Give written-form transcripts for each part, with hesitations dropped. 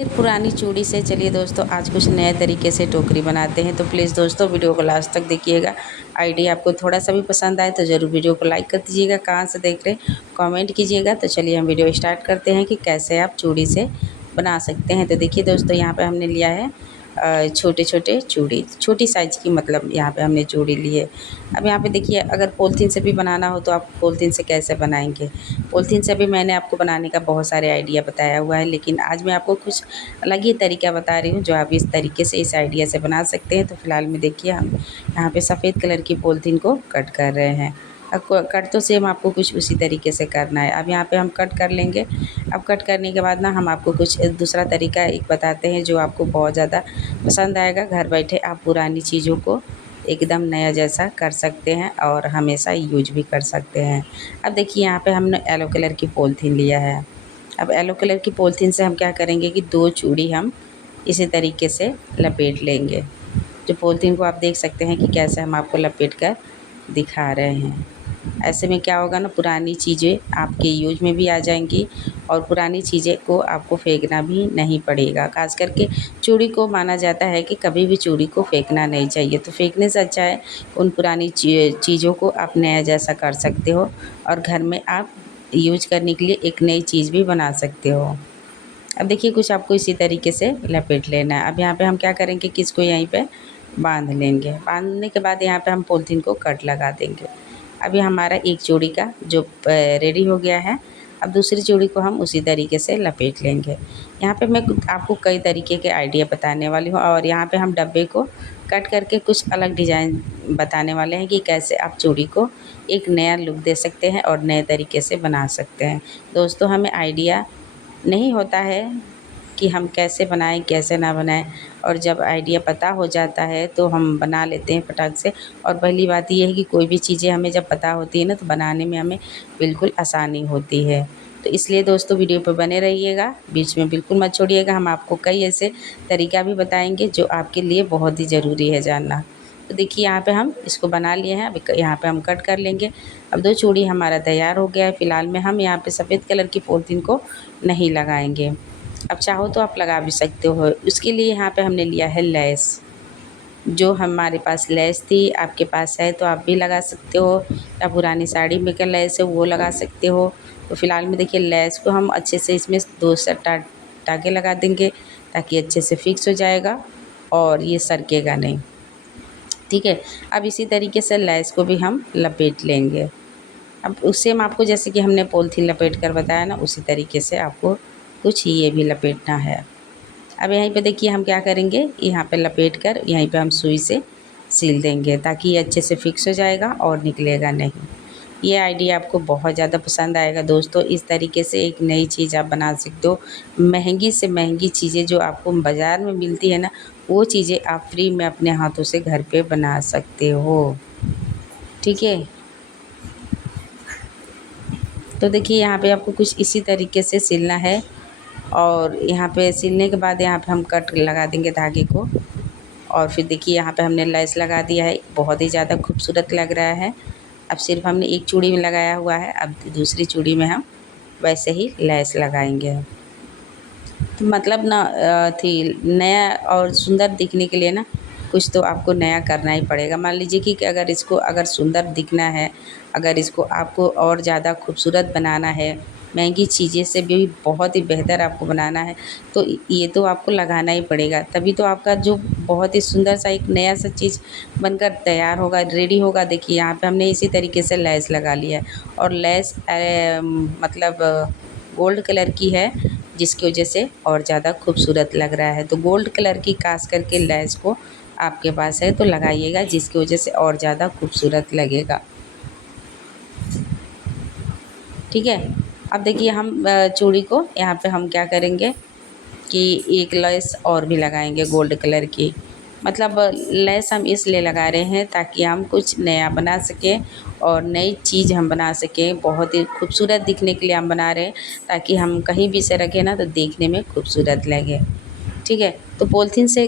फिर पुरानी चूड़ी से चलिए दोस्तों आज कुछ नए तरीके से टोकरी बनाते हैं। तो प्लीज़ दोस्तों वीडियो को लास्ट तक देखिएगा। आइडिया आपको थोड़ा सा भी पसंद आए तो ज़रूर वीडियो को लाइक कर दीजिएगा। कहाँ से देख रहे हैं कमेंट कीजिएगा। तो चलिए हम वीडियो स्टार्ट करते हैं कि कैसे आप चूड़ी से बना सकते हैं। तो देखिए दोस्तों यहाँ पे हमने लिया है छोटे छोटे चूड़ी, छोटी साइज़ की, मतलब यहाँ पे हमने चूड़ी ली है। अब यहाँ पे देखिए अगर पॉलीथीन से भी बनाना हो तो आप पॉलीथीन से कैसे बनाएंगे। पॉलीथीन से भी मैंने आपको बनाने का बहुत सारे आइडिया बताया हुआ है, लेकिन आज मैं आपको कुछ अलग ही तरीका बता रही हूँ जो आप इस तरीके से, इस आइडिया से बना सकते हैं। तो फ़िलहाल में देखिए हम यहाँ पे सफ़ेद कलर की पॉलीथीन को कट कर रहे हैं। अब कट तो सेम आपको कुछ उसी तरीके से करना है। अब यहाँ पे हम कट कर लेंगे। अब कट करने के बाद ना हम आपको कुछ दूसरा तरीका एक बताते हैं जो आपको बहुत ज़्यादा पसंद आएगा। घर बैठे आप पुरानी चीज़ों को एकदम नया जैसा कर सकते हैं और हमेशा यूज भी कर सकते हैं। अब देखिए यहाँ पे हमने येलो कलर की पॉलीथीन लिया है। अब येलो कलर की पॉलीथीन से हम क्या करेंगे कि 2 चूड़ी हम इसी तरीके से लपेट लेंगे। जो पॉलीथीन को आप देख सकते हैं कि कैसे हम आपको लपेट कर दिखा रहे हैं। ऐसे में क्या होगा ना, पुरानी चीज़ें आपके यूज में भी आ जाएंगी और पुरानी चीज़ें को आपको फेंकना भी नहीं पड़ेगा। खास करके चूड़ी को माना जाता है कि कभी भी चूड़ी को फेंकना नहीं चाहिए। तो फेंकने से अच्छा है उन पुरानी चीज़ों को आप नया जैसा कर सकते हो और घर में आप यूज करने के लिए एक नई चीज़ भी बना सकते हो। अब देखिए कुछ आपको इसी तरीके से लपेट लेना है। अब यहाँ पे हम क्या करेंगे कि इसको यहीं पे बांध लेंगे। बांधने के बाद यहाँ पे हम पॉलीथीन को कट लगा देंगे। अभी हमारा एक चूड़ी का जो रेडी हो गया है। अब दूसरी चूड़ी को हम उसी तरीके से लपेट लेंगे। यहाँ पे मैं आपको कई तरीके के आइडिया बताने वाली हूँ और यहाँ पे हम डब्बे को कट करके कुछ अलग डिज़ाइन बताने वाले हैं कि कैसे आप चूड़ी को एक नया लुक दे सकते हैं और नए तरीके से बना सकते हैं। दोस्तों हमें आइडिया नहीं होता है कि हम कैसे बनाएं कैसे ना बनाएं, और जब आइडिया पता हो जाता है तो हम बना लेते हैं फटाक से। और पहली बात ये है कि कोई भी चीज़ें हमें जब पता होती है ना तो बनाने में हमें बिल्कुल आसानी होती है। तो इसलिए दोस्तों वीडियो पर बने रहिएगा, बीच में बिल्कुल मत छोड़िएगा। हम आपको कई ऐसे तरीका भी बताएंगे जो आपके लिए बहुत ही ज़रूरी है जानना। तो देखिए यहाँ पे हम इसको बना लिए हैं। अब यहाँ पे हम कट कर लेंगे। अब 2 चूड़ी हमारा तैयार हो गया है। फ़िलहाल में हम यहाँ पे सफ़ेद कलर की पॉलीथीन को नहीं लगाएंगे। अब चाहो तो आप लगा भी सकते हो। उसके लिए यहाँ पे हमने लिया है लेस। जो हमारे पास लेस थी, आपके पास है तो आप भी लगा सकते हो, या पुरानी साड़ी में क्या लेस है वो लगा सकते हो। तो फ़िलहाल में देखिए लेस को हम अच्छे से इसमें 2 से टाँके लगा देंगे ताकि अच्छे से फिक्स हो जाएगा और ये सरकेगा नहीं। ठीक है। अब इसी तरीके से लेस को भी हम लपेट लेंगे। अब उससे हम आपको जैसे कि हमने पॉलीथीन लपेट कर बताया ना, उसी तरीके से आपको कुछ ये भी लपेटना है। अब यहीं पे देखिए हम क्या करेंगे, यहाँ पे लपेट कर यहीं पे हम सुई से सील देंगे ताकि ये अच्छे से फिक्स हो जाएगा और निकलेगा नहीं। ये आइडिया आपको बहुत ज़्यादा पसंद आएगा दोस्तों। इस तरीके से एक नई चीज़ आप बना सकते हो। महंगी से महंगी चीज़ें जो आपको बाज़ार में मिलती है ना, वो चीज़ें आप फ्री में अपने हाथों से घर पे बना सकते हो। ठीक है। तो देखिए यहाँ पे आपको कुछ इसी तरीके से सिलना है और यहाँ पे सिलने के बाद यहाँ पे हम कट लगा देंगे धागे को। और फिर देखिए यहाँ पे हमने लेस लगा दिया है, बहुत ही ज़्यादा खूबसूरत लग रहा है। अब सिर्फ हमने एक चूड़ी में लगाया हुआ है, अब दूसरी चूड़ी में हम वैसे ही लेस लगाएंगे। तो मतलब ना थी नया और सुंदर दिखने के लिए ना कुछ तो आपको नया करना ही पड़ेगा। मान लीजिए कि अगर इसको अगर सुंदर दिखना है, अगर इसको आपको और ज़्यादा खूबसूरत बनाना है, महंगी चीज़ें से भी बहुत ही बेहतर आपको बनाना है, तो ये तो आपको लगाना ही पड़ेगा। तभी तो आपका जो बहुत ही सुंदर सा एक नया सा चीज़ बनकर तैयार होगा, रेडी होगा। देखिए यहाँ पे हमने इसी तरीके से लेस लगा लिया है और लेस मतलब गोल्ड कलर की है, जिसकी वजह से और ज़्यादा खूबसूरत लग रहा है। तो गोल्ड कलर की खास करके लेस को आपके पास है तो लगाइएगा, जिसकी वजह से और ज़्यादा खूबसूरत लगेगा। ठीक है। अब देखिए हम चूड़ी को यहाँ पे हम क्या करेंगे कि एक लेस और भी लगाएंगे गोल्ड कलर की। मतलब लेस हम इसलिए लगा रहे हैं ताकि हम कुछ नया बना सकें और नई चीज़ हम बना सकें। बहुत ही खूबसूरत दिखने के लिए हम बना रहे हैं ताकि हम कहीं भी से रखें ना तो देखने में खूबसूरत लगे। ठीक है। तो पॉलीथीन से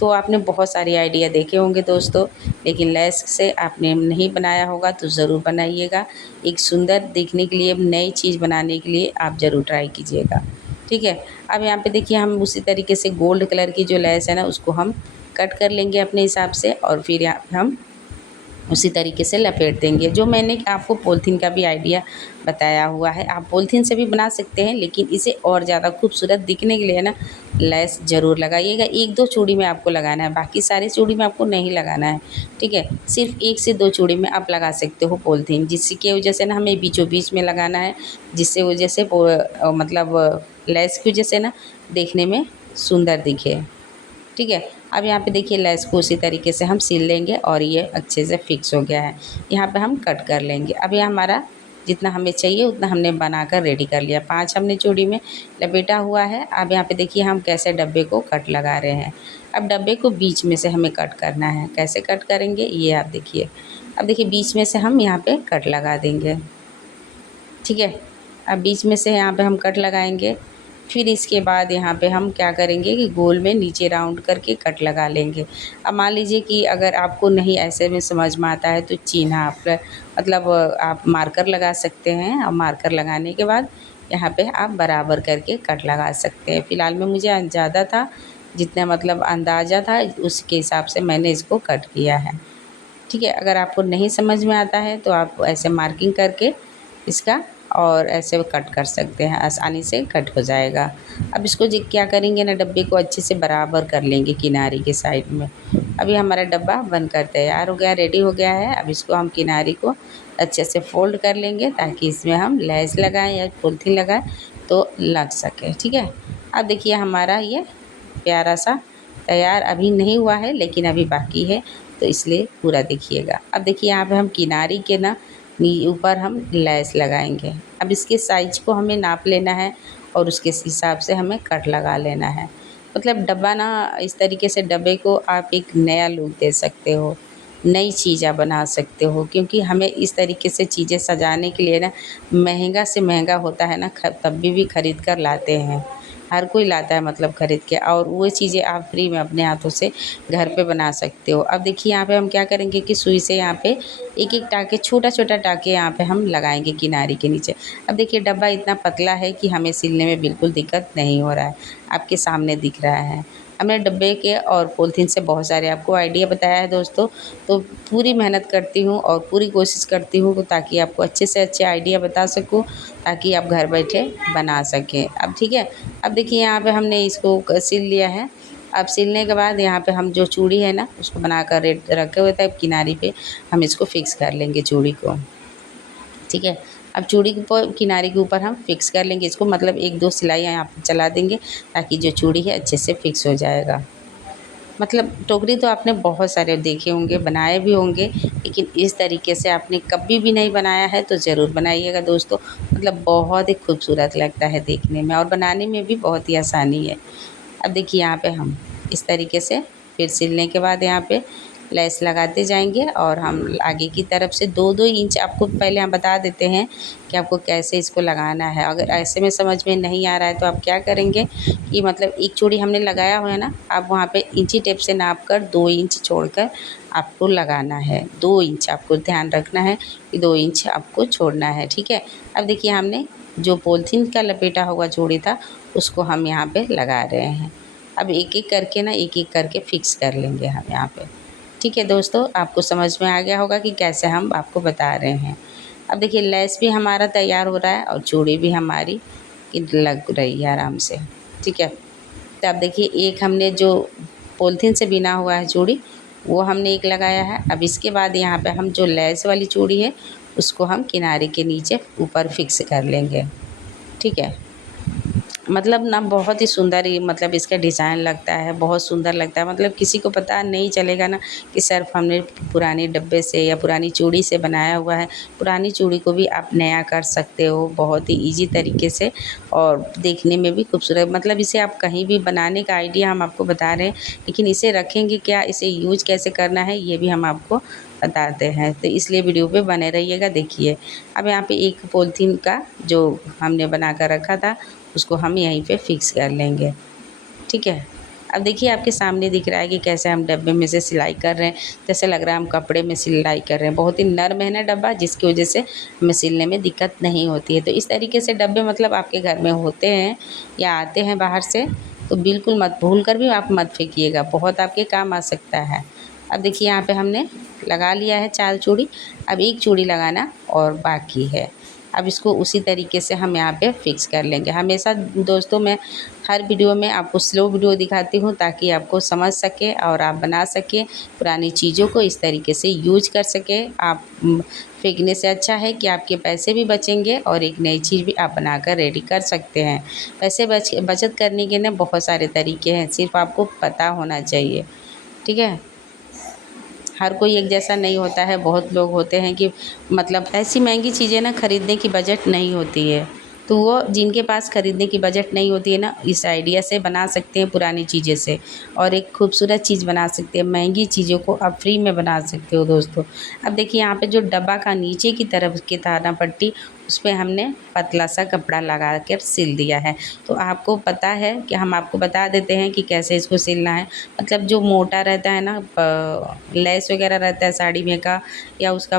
तो आपने बहुत सारे आइडिया देखे होंगे दोस्तों, लेकिन लेस से आपने नहीं बनाया होगा तो ज़रूर बनाइएगा। एक सुंदर दिखने के लिए, नई चीज़ बनाने के लिए आप ज़रूर ट्राई कीजिएगा। ठीक है। अब यहाँ पे देखिए हम उसी तरीके से गोल्ड कलर की जो लेस है ना उसको हम कट कर लेंगे अपने हिसाब से, और फिर यहाँ पे हम उसी तरीके से लपेट देंगे। जो मैंने आपको पॉलीथीन का भी आइडिया बताया हुआ है, आप पॉलीथीन से भी बना सकते हैं, लेकिन इसे और ज़्यादा खूबसूरत दिखने के लिए ना लेस ज़रूर लगाइएगा। 1-2 चूड़ी में आपको लगाना है, बाकी सारी चूड़ी में आपको नहीं लगाना है, ठीक है। सिर्फ 1 से 2 चूड़ी में आप लगा सकते हो पॉलीथीन, जिसकी वजह से ना हमें बीचों बीच में लगाना है, जिससे वजह से मतलब लेस की वजह से ना देखने में सुंदर दिखे, ठीक है। अब यहाँ पे देखिए लेस को उसी तरीके से हम सिल लेंगे और ये अच्छे से फिक्स हो गया है। यहाँ पे हम कट कर लेंगे। अब ये हमारा जितना हमें चाहिए उतना हमने बनाकर रेडी कर लिया। 5 हमने चूड़ी में लपेटा हुआ है। अब यहाँ पे देखिए हम कैसे डब्बे को कट लगा रहे हैं। अब डब्बे को बीच में से हमें कट करना है। कैसे कट करेंगे ये आप देखिए। अब देखिए बीच में से हम यहाँ पे कट लगा देंगे, ठीक है। अब बीच में से यहाँ पे हम कट लगाएंगे। फिर इसके बाद यहाँ पे हम क्या करेंगे कि गोल में नीचे राउंड करके कट लगा लेंगे। अब मान लीजिए कि अगर आपको नहीं ऐसे में समझ में आता है तो चिन्ह आप मतलब आप मार्कर लगा सकते हैं, और मार्कर लगाने के बाद यहाँ पे आप बराबर करके कट लगा सकते हैं। फ़िलहाल में मुझे ज़्यादा था, जितना मतलब अंदाज़ा था उसके हिसाब से मैंने इसको कट किया है, ठीक है। अगर आपको नहीं समझ में आता है तो आप ऐसे मार्किंग करके इसका और ऐसे कट कर सकते हैं, आसानी से कट हो जाएगा। अब इसको जी क्या करेंगे ना, डब्बे को अच्छे से बराबर कर लेंगे किनारे के साइड में। अभी हमारा डब्बा बनकर तैयार हो गया, रेडी हो गया है। अब इसको हम किनारे को अच्छे से फोल्ड कर लेंगे ताकि इसमें हम लेस लगाएं या पॉलीथीन लगाएं तो लग सके, ठीक है। अब देखिए हमारा ये प्यारा सा तैयार अभी नहीं हुआ है, लेकिन अभी बाकी है, तो इसलिए पूरा देखिएगा। अब देखिए यहाँ पे हम किनारी के ना ऊपर हम लेस लगाएंगे। अब इसके साइज को हमें नाप लेना है और उसके हिसाब से हमें कट लगा लेना है। मतलब डब्बा ना इस तरीके से डब्बे को आप एक नया लुक दे सकते हो, नई चीज़ें बना सकते हो, क्योंकि हमें इस तरीके से चीज़ें सजाने के लिए ना महंगा से महंगा होता है ना, तब भी ख़रीद कर लाते हैं। हर कोई लाता है मतलब ख़रीद के, और वो चीज़ें आप फ्री में अपने हाथों से घर पे बना सकते हो। अब देखिए यहाँ पे हम क्या करेंगे कि सुई से यहाँ पे एक एक टाँके, छोटा छोटा टाँके यहाँ पे हम लगाएंगे किनारे के नीचे। अब देखिए डब्बा इतना पतला है कि हमें सिलने में बिल्कुल दिक्कत नहीं हो रहा है, आपके सामने दिख रहा है। हमने डब्बे के और पॉलीथीन से बहुत सारे आपको आइडिया बताया है दोस्तों, तो पूरी मेहनत करती हूँ और पूरी कोशिश करती हूँ ताकि आपको अच्छे से अच्छे आइडिया बता सकूँ, ताकि आप घर बैठे बना सकें। अब ठीक है। अब देखिए यहाँ पे हमने इसको सिल लिया है। अब सिलने के बाद यहाँ पे हम जो चूड़ी है ना उसको बनाकर रेड रखे हुए थे किनारे पे, हम इसको फिक्स कर लेंगे चूड़ी को, ठीक है। अब चूड़ी के ऊपर किनारे के ऊपर हम फिक्स कर लेंगे इसको, मतलब 1-2 सिलाई यहाँ पे चला देंगे ताकि जो चूड़ी है अच्छे से फिक्स हो जाएगा। मतलब टोकरी तो आपने बहुत सारे देखे होंगे, बनाए भी होंगे, लेकिन इस तरीके से आपने कभी भी नहीं बनाया है तो ज़रूर बनाइएगा दोस्तों। मतलब बहुत ही खूबसूरत लगता है देखने में, और बनाने में भी बहुत ही आसानी है। अब देखिए यहाँ पे हम इस तरीके से फिर सिलने के बाद यहाँ पे लेस लगाते जाएंगे, और हम आगे की तरफ से 2-2 इंच आपको पहले हम बता देते हैं कि आपको कैसे इसको लगाना है। अगर ऐसे में समझ में नहीं आ रहा है तो आप क्या करेंगे कि मतलब एक चूड़ी हमने लगाया हुआ है ना, आप वहाँ पे इंची टेप से नाप कर 2 इंच छोड़कर आपको लगाना है। 2 इंच आपको ध्यान रखना है कि 2 इंच आपको छोड़ना है, ठीक है। अब देखिए हमने जो पॉलीथीन का लपेटा हुआ चूड़ी था उसको हम यहाँ पे लगा रहे हैं। अब एक-एक करके ना एक-एक करके फिक्स कर लेंगे हम यहाँ पे, ठीक है दोस्तों। आपको समझ में आ गया होगा कि कैसे हम आपको बता रहे हैं। अब देखिए लेस भी हमारा तैयार हो रहा है और चूड़ी भी हमारी लग रही है आराम से, ठीक है। तो अब देखिए एक हमने जो पॉलीथीन से बिना हुआ है चूड़ी वो हमने एक लगाया है। अब इसके बाद यहाँ पे हम जो लेस वाली चूड़ी है उसको हम किनारे के नीचे ऊपर फिक्स कर लेंगे, ठीक है। मतलब ना बहुत ही सुंदर ही मतलब इसका डिज़ाइन लगता है, बहुत सुंदर लगता है। मतलब किसी को पता नहीं चलेगा ना कि सिर्फ हमने पुराने डब्बे से या पुरानी चूड़ी से बनाया हुआ है। पुरानी चूड़ी को भी आप नया कर सकते हो बहुत ही ईज़ी तरीके से, और देखने में भी खूबसूरत। मतलब इसे आप कहीं भी बनाने का आइडिया हम आपको बता रहे हैं, लेकिन इसे रखेंगे क्या, इसे यूज़ कैसे करना है ये भी हम आपको बताते हैं। तो इसलिए वीडियो पे बने रहिएगा। देखिए अब यहाँ पे एक पॉलीथीन का जो हमने बना कर रखा था उसको हम यहीं पे फिक्स कर लेंगे, ठीक है। अब देखिए आपके सामने दिख रहा है कि कैसे हम डब्बे में से सिलाई कर रहे हैं, जैसे लग रहा है हम कपड़े में सिलाई कर रहे हैं। बहुत ही नर्म है ना डब्बा, जिसकी वजह से हमें सिलने में दिक्कत नहीं होती है। तो इस तरीके से डब्बे मतलब आपके घर में होते हैं या आते हैं बाहर से, तो बिल्कुल मत भूल कर भी आप मत फेंकिएगा, बहुत आपके काम आ सकता है। अब देखिए यहाँ पे हमने लगा लिया है 4 चूड़ी, अब 1 चूड़ी लगाना और बाकी है। अब इसको उसी तरीके से हम यहाँ पे फिक्स कर लेंगे। हमेशा दोस्तों मैं हर वीडियो में आपको स्लो वीडियो दिखाती हूँ ताकि आपको समझ सके और आप बना सकें, पुरानी चीज़ों को इस तरीके से यूज कर सकें। आप फेंकने से अच्छा है कि आपके पैसे भी बचेंगे और एक नई चीज़ भी आप बनाकर रेडी कर सकते हैं। पैसे बचत करने के ना बहुत सारे तरीके हैं, सिर्फ आपको पता होना चाहिए। ठीक है, हर कोई एक जैसा नहीं होता है। बहुत लोग होते हैं कि मतलब ऐसी महंगी चीज़ें ना ख़रीदने की बजट नहीं होती है, तो वो जिनके पास ख़रीदने की बजट नहीं होती है ना, इस आइडिया से बना सकते हैं पुरानी चीज़ें से, और एक खूबसूरत चीज़ बना सकते हैं। महंगी चीज़ों को आप फ्री में बना सकते हो दोस्तों। अब देखिए यहाँ पे जो डब्बा का नीचे की तरफ की थाना पट्टी, उस पे हमने पतला सा कपड़ा लगा कर सिल दिया है। तो आपको पता है कि हम आपको बता देते हैं कि कैसे इसको सिलना है। मतलब जो मोटा रहता है ना, लेस वगैरह रहता है साड़ी में का, या उसका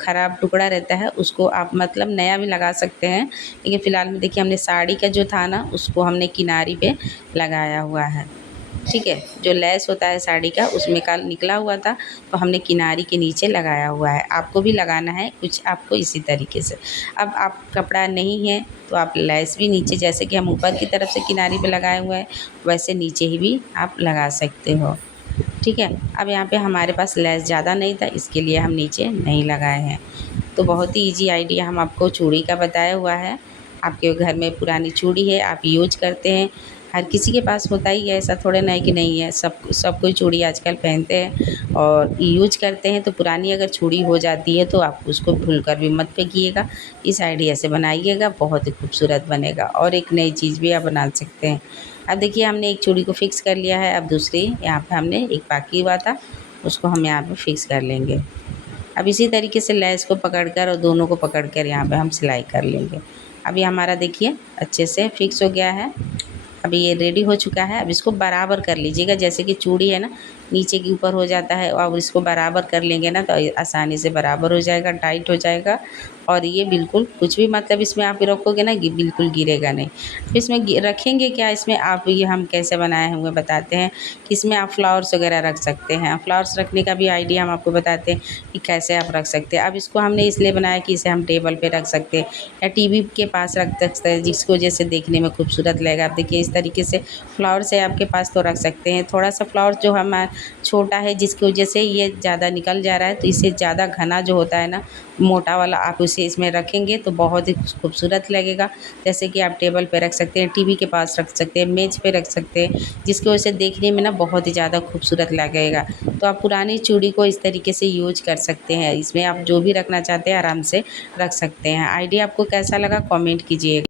ख़राब टुकड़ा रहता है, उसको आप मतलब नया भी लगा सकते हैं। लेकिन फ़िलहाल में देखिए हमने साड़ी का जो था ना, उसको हमने किनारी पे लगाया हुआ है। ठीक है, जो लेस होता है साड़ी का उसमें का निकला हुआ था, तो हमने किनारी के नीचे लगाया हुआ है। आपको भी लगाना है कुछ आपको इसी तरीके से। अब आप कपड़ा नहीं है तो आप लेस भी नीचे, जैसे कि हम ऊपर की तरफ से किनारी पे लगाए हुए हैं, वैसे नीचे ही भी आप लगा सकते हो। ठीक है, अब यहाँ पे हमारे पास लेस ज़्यादा नहीं था, इसके लिए हम नीचे नहीं लगाए हैं। तो बहुत ही ईजी आइडिया हम आपको चूड़ी का बताया हुआ है। आपके घर में पुरानी चूड़ी है, आप यूज करते हैं, हर किसी के पास होता ही है, ऐसा थोड़े ना है कि नहीं है। सब कोई चूड़ी आजकल पहनते हैं और यूज करते हैं। तो पुरानी अगर चूड़ी हो जाती है तो आप उसको भूल कर भी मत फेंकिएगा, इस आइडिया से बनाइएगा, बहुत ही खूबसूरत बनेगा और एक नई चीज़ भी आप बना सकते हैं। अब देखिए हमने एक चूड़ी को फिक्स कर लिया है, अब दूसरी यहाँ पे हमने एक बाकी हुआ था, उसको हम यहाँ पे फिक्स कर लेंगे। अब इसी तरीके से लेस को पकड़कर और दोनों को पकड़कर यहाँ पे हम सिलाई कर लेंगे। अब ये हमारा देखिए अच्छे से फिक्स हो गया है। अभी ये रेडी हो चुका है। अब इसको बराबर कर लीजिएगा, जैसे कि चूड़ी है ना नीचे के ऊपर हो जाता है, और इसको बराबर कर लेंगे ना तो आसानी से बराबर हो जाएगा, टाइट हो जाएगा। और ये बिल्कुल कुछ भी मतलब इसमें आप रखोगे ना बिल्कुल गिरेगा नहीं। फिर इसमें रखेंगे क्या, इसमें आप ये हम कैसे बनाए हुए बताते हैं कि इसमें आप फ्लावर्स वगैरह रख सकते हैं। फ्लावर्स रखने का भी आइडिया हम आपको बताते हैं कि कैसे आप रख सकते हैं। अब इसको हमने इसलिए बनाया कि इसे हम टेबल पे रख सकते हैं या टीवी के पास रख सकते हैं, जिसकी वजह से देखने में खूबसूरत लगेगा। आप देखिए इस तरीके से फ्लावर्स है आपके पास तो रख सकते हैं। थोड़ा सा फ्लावर्स जो हमारा छोटा है जिसकी वजह से ये ज़्यादा निकल जा रहा है, तो इससे ज़्यादा घना जो होता है ना मोटा वाला, आप उसे इसमें रखेंगे तो बहुत ही खूबसूरत लगेगा। जैसे कि आप टेबल पे रख सकते हैं, टीवी के पास रख सकते हैं, मेज़ पे रख सकते हैं, जिसकी वजह से देखने में ना बहुत ही ज़्यादा खूबसूरत लगेगा। तो आप पुरानी चूड़ी को इस तरीके से यूज कर सकते हैं, इसमें आप जो भी रखना चाहते हैं आराम से रख सकते हैं। आइडिया आपको कैसा लगा कमेंट कीजिएगा।